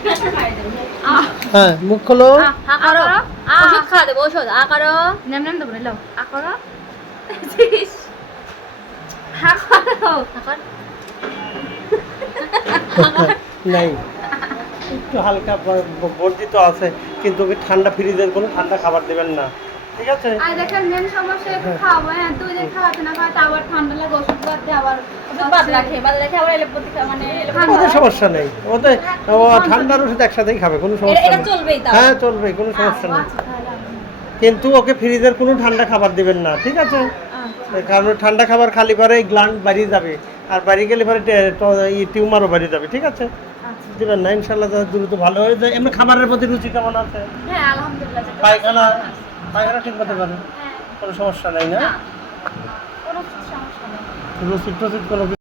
হ্যাঁ মুখ খোলো। ওষুধ খাওয়া দেবো ওষুধ নেম নেম দেবো নাই। একটু হালকা বর্জিত আছে কিন্তু ওকে ঠান্ডা ফ্রিজের কোনো ঠান্ডা খাবার দেবেন না। ঠিক আছে? আর দেখেন মেন সমস্যা একটু খাব হ্যাঁ দুই দিন খাওয়াতে না আবার ঠান্ডা লাগে ওষুধ আবার মানে সমস্যা নেই। ওদের ও ঠান্ডার ওষুধ একসাথেই খাবে কোনো সমস্যা নেই। হ্যাঁ চলবে কোনো সমস্যা নেই। আচ্ছা কিন্তু ওকে ফ্রিজের কোনো ঠান্ডা খাবার দিবেন না ঠিক আছে? আচ্ছা। কারণ ঠান্ডা খাবার খালি পরে গ্ল্যান্ড বাড়িয়ে যাবে আর বাড়ি গেলে পরে টিউমারও বাড়িয়ে যাবে ঠিক আছে? আচ্ছা। দিবেন না ইনশাল্লাহ দ্রুত ভালো হয়ে যায়। এমনি খাবারের প্রতি রুচি কেমন আছে? হ্যাঁ পায়খানা পায়খানা ঠিক করতে পারে হ্যাঁ। কোনো সমস্যা নেই না? কোনো সমস্যা নেই। রসিদ টসিদ কোনো কিছু